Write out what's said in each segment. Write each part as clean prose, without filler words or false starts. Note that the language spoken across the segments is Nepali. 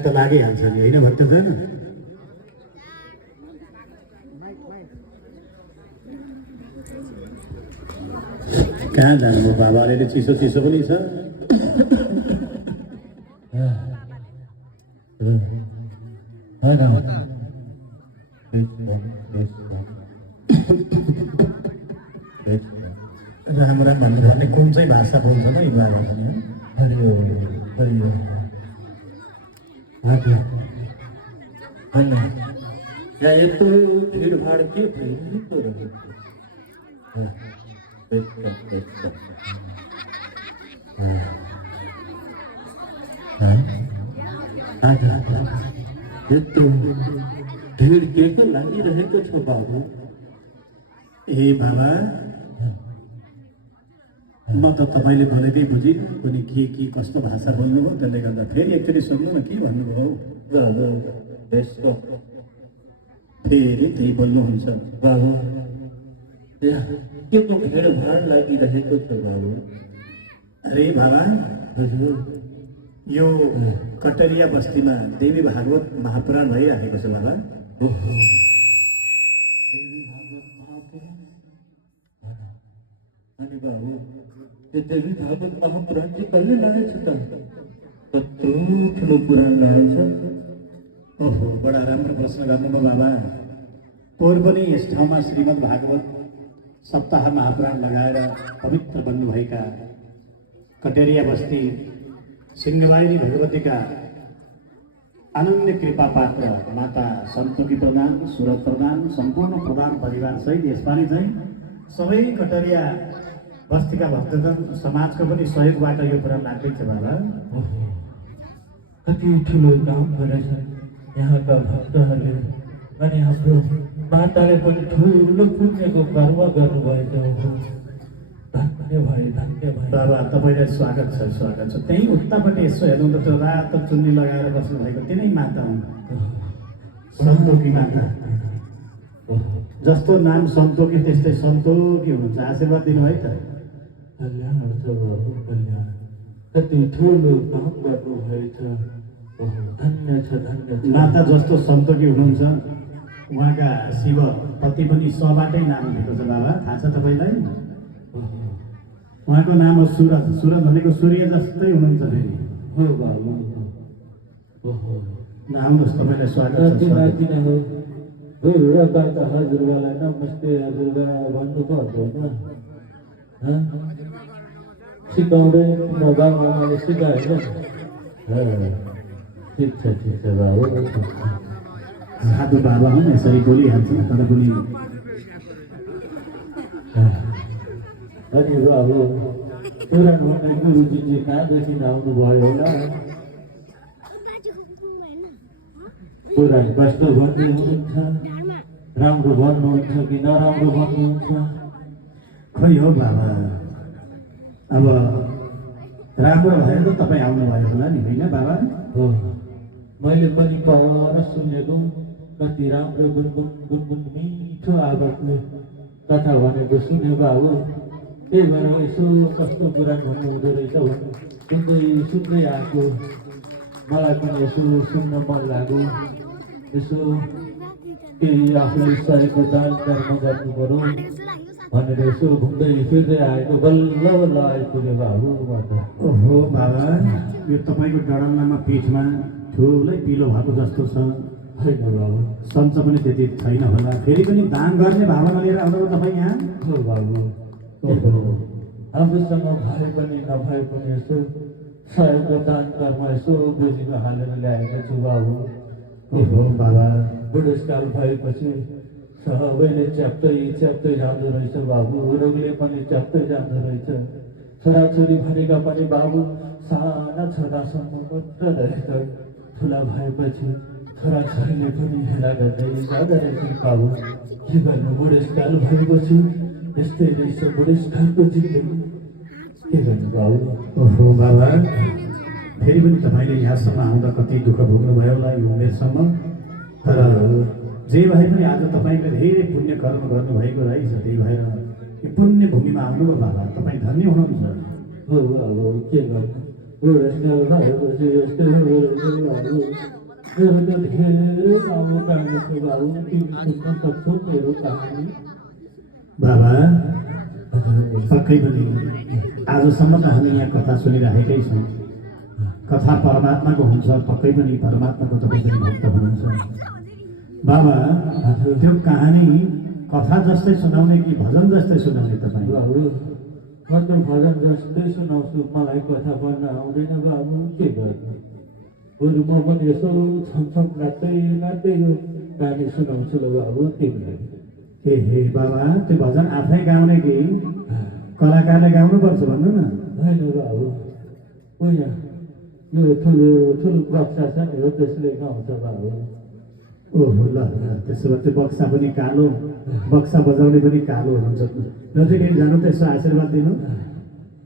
त लागिहाल्छ नि होइन भक्तजन। कहाँ जानुभयो बाबा? अलिअलि चिसो चिसो पनि छ। राम राम भन्नुपर्ने कुन चाहिँ भाषा बोल्छ न यी बाबा पनि? हरियो हरियो यहाँ यत्रो भिडभाड के भइरहेको यत्रो भिड के को लागिरहेको छ बाबु? ए बाबा, म त तपाईँले भनेकै बुझिनँ पनि के कस्तो भाषा बोल्नुभयो, त्यसले गर्दा फेरि एकचोटि सुन्नु न के भन्नुभयो? बाबु फेरि त्यही बोल्नुहुन्छ? बाबु यहाँ के को भिडभाड लागिरहेको छ बाबु? अरे बाबा, हजुर यो कटरिया बस्तीमा देवी भागवत महापुराण भइराखेको छ बाबा। अनि बाबु यो देवी भागवत महापुराण चाहिँ कहिले लागेछ त? कत्रो ठुलो पुराण लागेछ। ओहो, बडा राम्रो प्रश्न गर्नुभयो बाबा। पोहोर पनि यस ठाउँमा श्रीमद् भागवत सप्ताह महापुराण लगाएर पवित्र बन्नुभएका कटेरिया बस्ती सिंहवाहिनी भगवतीका अनन्य कृपा पात्र माता सन्तोकी प्रधान, सुरत प्रधान, सम्पूर्ण प्रधान परिवार सहित यसपालि चाहिँ सबै कटरिया बस्तीका भक्तजन समाजको पनि सहयोगबाट यो पुराण लाग्दैछ बाबा। कति ठुलो काम गरेछ यहाँका भक्तहरूले। अनि हाम्रो माताले पनि ठुलो पुण्यको कर्म गर्नुभएको हो। धन्य भयो बाबा, तपाईँलाई स्वागत छ, स्वागत छ। त्यहीँ उतापट्टि यसो हेर्नु त त्यो रातो चुन्नी लगाएर बस्नुभएको तिनै माता हुन्, सन्तोकी माता। जस्तो नाम सन्तोकी त्यस्तै सन्तोकी हुनुहुन्छ। आशीर्वाद दिनु है त। कल्याण छ बाबु, कल्याण। कति ठुलो काम गर्नुभएछ। धन्य छ, धन्य छ। माता जस्तो सन्तोकी हुनुहुन्छ, उहाँका शिव पति पनि सबाटै नाम दिएको छ बाबा, थाहा छ तपाईँलाई? उहाँको नाम हो सुरज। सुरज भनेको सूर्य जस्तै हुनुहुन्छ फेरि। हो बाबु। आउनुहोस्, तपाईँलाई स्वागत छ। किन हो हजुरबालाई नमस्ते हजुरबा भन्नु पर्दैन? सिकाउँदै बाबाले सिकाएन? ठिक छ बाबु। साधु बाबा हुन्, यसरी बोलिहाल्छ तर पनि। अनि बाबु पुराण भन्ने गुरुजी चाहिँ कहाँदेखि आउनुभयो होला? पुराण कस्तो भन्दै हुनुहुन्छ? राम्रो भन्नुहुन्छ कि नराम्रो भन्नुहुन्छ? खै हो बाबा, अब राम्रो भएर त तपाईँ आउनुभयो होला नि, होइन बाबा? हो, मैले पनि पर सुनेको कति राम्रो गुनगुन मिठो आवाजले कथा भनेको सुने बाबु। त्यही भएर यसो कस्तो पुराण भन्नु हुँदो रहेछ सुन्दै आएको। मलाई पनि यसो सुन्न मन लाग्यो। यसो केही आफूले सहेको दान कर्म गर्नु पऱ्यो भनेर यसो घुम्दै फिर्दै आएको। बल्ल बल्ल आइपुग्यो बाबु म त। ओहो बाबा, यो तपाईँको डडल्लामा पिठमा ठुलै पिलो भएको जस्तो छ। होइन बाबु, सन्च पनि त्यति छैन होला। फेरि पनि दान गर्ने भावना लिएर आउनुभयो तपाईँ यहाँ? हो बाबु। आफूसँग भए पनि नभए पनि यसो सहेको दान कर्म यसो बोजीमा हालेर ल्याएको छु बाबु। ओहो बाबा, बुढेसकाल भएपछि सबैले च्याप्दै जाँदो रहेछ बाबु। रोगले पनि च्याप्दै जाँदो रहेछ। छोराछोरी भनेका पनि बाबु साना छोरासम्म मात्र रहेछ। ठुला भएपछि छोराछोरीले पनि हेला गर्दै जाँदो रहेछ बाबु। के गर्नु, बुढेसकाल भएपछि यस्तै रहेछ बुढेसकालको जिन्दगी। के गर्नु बाबु? ओहो बाबा, फेरि पनि तपाईँले यहाँसम्म आउँदा कति दुःख भोग्नुभयो होला यो उमेरसम्म। तर जे भए पनि आज तपाईँले धेरै पुण्य कर्म गर्नुभएको रहेछ। त्यही भएर यो पुण्य भूमिमा आउनुभयो बाबा, तपाईँ धन्य हुनुहुन्छ। हो अब के गर्नु, बुढेसकाल भएपछि यस्तै हो बाबु मेरो त धेरै लामो कहानी छ बाबु तिमी सुन्न सक्छौ मेरो कहानी बाबा पक्कै पनि आजसम्म त हामी यहाँ कथा सुनिरहेकै छौँ कथा परमात्माको हुन्छ पक्कै पनि परमात्माको तपाईँ पनि भक्त हुनुहुन्छ बाबा त्यो कहानी कथा जस्तै सुनाउने कि भजन जस्तै सुनाउने तपाईँ बाबु म त भजन जस्तै सुनाउँछु मलाई कथा भन्न आउँदैन बाबु के गर्नु बरु म पनि यसो छमछम नाच्दै नाच्दै यो कहानी सुनाउँछु ल बाबु तिमीलाई ए हे बाबा त्यो भजन आफै गाउने कि कलाकारले गाउनुपर्छ भन्नु न होइन बाबु हो यहाँ यो ठुलो ठुलो बक्सा छ नि हो त्यसले गाउँछ बाबु ओहो ल त्यसो भए त्यो बक्सा पनि कालो बक्सा बजाउने पनि कालो हुनुहुन्छ नजिकै जानु त यसो आशीर्वाद दिनु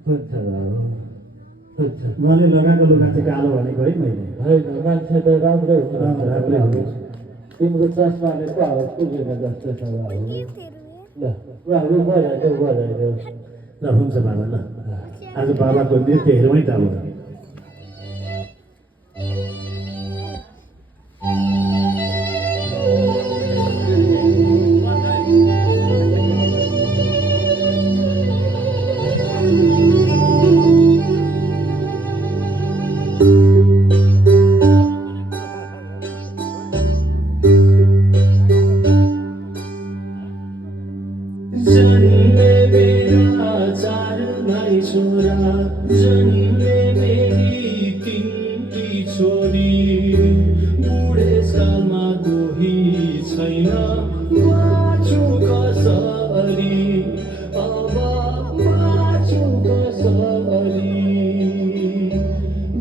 हुन्छ बाबु हुन्छ मैले लगाएको लुगा चाहिँ कालो भनेको है मैले होइन मान्छे त राम्रै राम्रै हुन्छ हुन्छ। तिम्रो चस्माले पावर पुगेन जस्तो छ बाबु ल बाबु बजाइदेऊ ल हुन्छ बाबा ल आज बाबाको नृत्य हेरौँ है त अब जन्मे मेरा चार भाइ छोरा जन्मे मेरी तिनकी छोरी बुढेसकालमा कोही छैन बाँचु कसरी अब बाँचु कसरी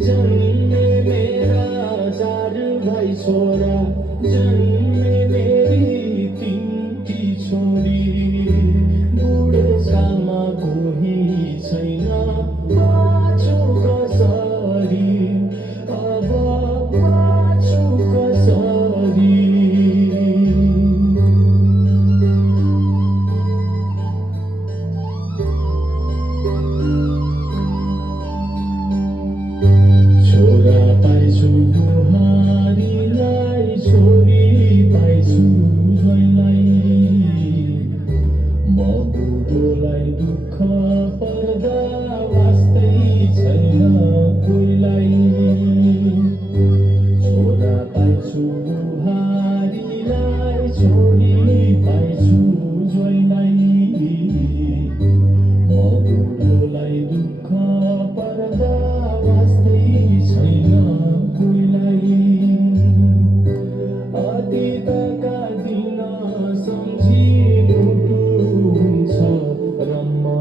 जन्मे मेरा चार भाइ छोरा जन्मे मेरी तिनकी छोरी बुढेसकालमा कोही छैन बाँचु कसरी अब बाँचु कसरी छोरा पाइछु बुहारीलाई छोरी पाइछु ज्वाइँलाई म बुढोलाई दुःख पर्दा वास्तै छैन कोहीलाई छोरा पाइछु बुहारीलाई छोरी पाइछु ज्वाइँलाई म बुढोलाई दुःख पर्दा वास्तै छैन कोहीलाई अतीतका दिन सम्झिनु हुन्छ रम्मा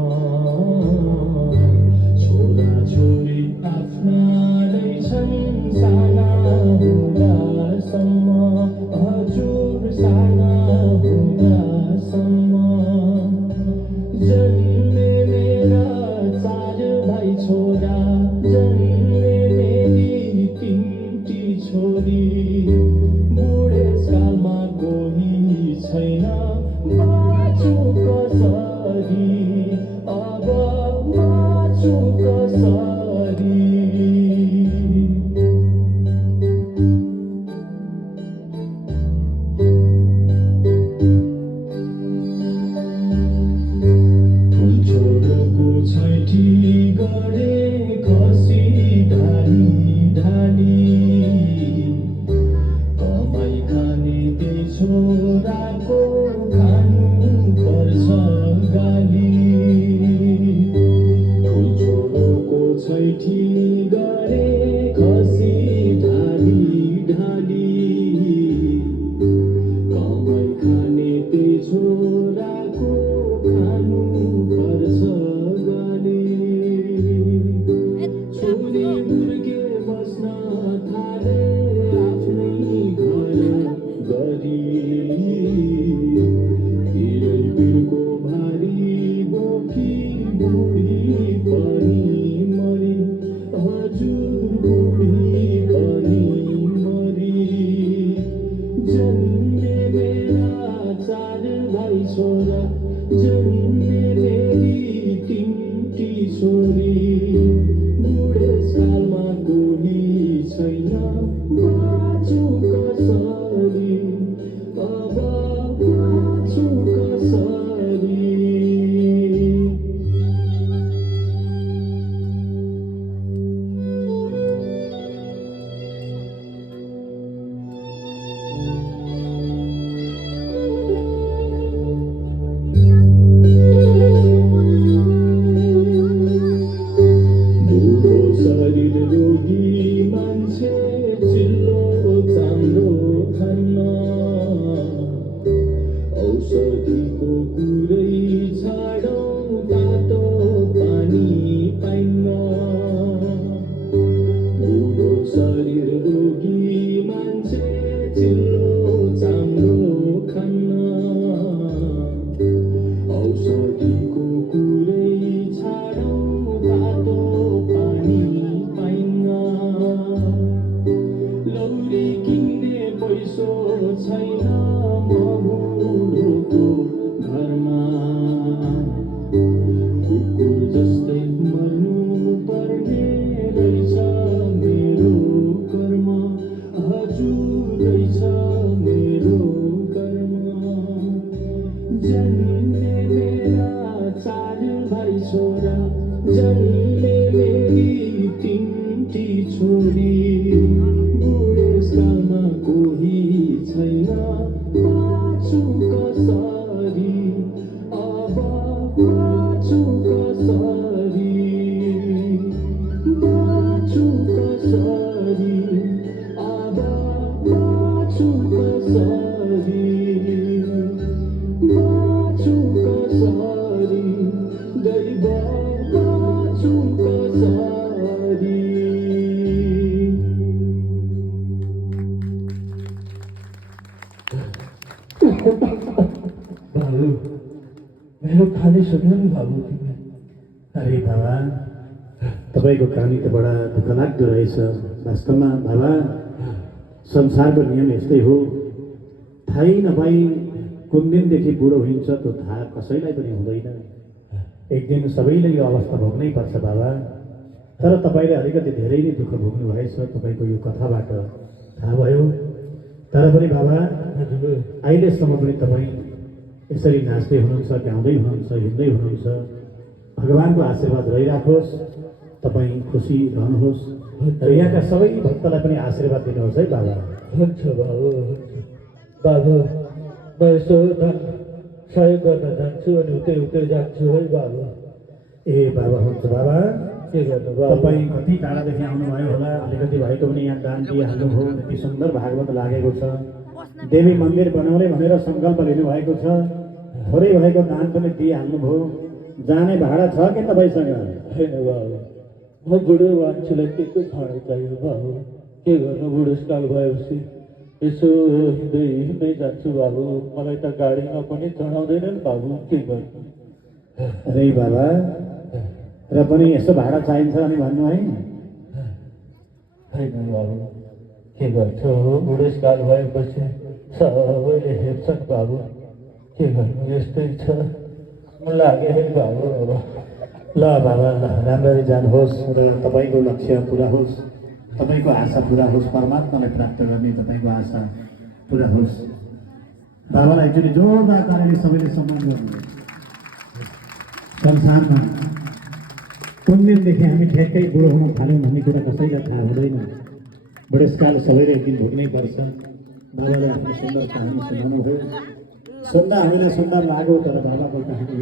छोरा छोरी आफ्ना रहेछन् साना हुँदासम्म हजुर साना हुँदासम्म जन्मे मेरा चार भाइ छोरा जन्मे मेरी तिनकी छोरी बुढेसकालमा कोही छैन बाँचु कसरी अब बाँचु कसरी फुलछोडको छैठी गरे खसी ढाली ढाली पैसो छैन म बुढोको घरमा कुकुर जस्तै मर्नु पर्ने रहेछ मेरो कर्म हजुर रहेछ मेरो कर्म जन्मे मेरा 4 भाइ छोरा जन्मे मेरी 3टी छोरी बुढेसकालमा कोही छैन बाँचु कसरी अब बाँचु कसरी बाँचु कसरी अब बाँचु कसरी बाँचु कसरी दैव बाँचु कसरी बाबु मेरो कहानी सुन्यो नि बाबु तिमीले अरे बाबा तपाईँको कहानी त बडा दुःखलाग्दो रहेछ वास्तवमा बाबा संसारको नियम यस्तै हो थाहै नपाई कुन दिनदेखि बुढो हुन्छ त्यो थाहा कसैलाई पनि हुँदैन एक दिन सबैले यो अवस्था भोग्नै पर्छ बाबा तर तपाईँले अलिकति धेरै नै दुःख भोग्नु भएछ तपाईँको यो कथाबाट थाहा भयो तर पनि बाबा हजुर अहिलेसम्म पनि तपाईँ यसरी नाच्दै हुनुहुन्छ गाउँदै हुनुहुन्छ हिँड्दै हुनुहुन्छ भगवान्को आशीर्वाद रहिराखोस् तपाईँ खुसी रहनुहोस् र यहाँका सबै भक्तलाई पनि आशीर्वाद दिनुहोस् है बाबा हुन्छ बाबु हुन्छ बाबु म यसो सहयोग गर्न जान्छु अनि उतै उतै जान्छु है बाबु ए बाबा हुन्छ बाबा के गर्नु बाबु तपाईँ कति टाढादेखि आउनुभयो होला अलिकति भएको पनि यहाँ दान दिइहाल्नुभयो यति सुन्दर भागवत लागेको छ देवी मन्दिर बनाउने भनेर सङ्कल्प लिनुभएको छ थोरै भएको दान पनि दिइहाल्नुभयो जाने भाडा छ कि तपाईँसँग होइन बाबु म बुढो मान्छेलाई के को भाडा चाहियो बाबु के गर्नु बुढेसकाल भएपछि यसो हिँड्दै हिँड्दै जान्छु बाबु मलाई त गाडीमा पनि चढाउँदैन नि बाबु के गर्नु अरे बाबा र पनि यसो भाडा चाहिन्छ अनि भन्नु है होइन बाबु के गर्छु बुढेसकाल भएपछि सबैले हेर्छन् बाबु के गर्नु यस्तै छ लागे है बाबु अब ल बाबा ल राम्ररी जानुहोस् र तपाईँको लक्ष्य पुरा होस् तपाईँको आशा पुरा होस् परमात्मालाई प्राप्त गर्ने तपाईँको आशा पुरा होस् बाबालाई एकचोटि जोरदार तालीले सबैले सम्मान गर्नु संसारमा कुन दिनदेखि हामी ठ्याक्कै बुढो हुन थाल्यौँ भन्ने कुरा कसैलाई थाहा हुँदैन बुढेसकाल सबैले एक दिन भोग्नै पर्छ बाबाले आफ्नो सुन्दर कहानी सुनाउनुभयो सुन्दा हामीलाई सुन्दर लाग्यो तर बाबाको कहानी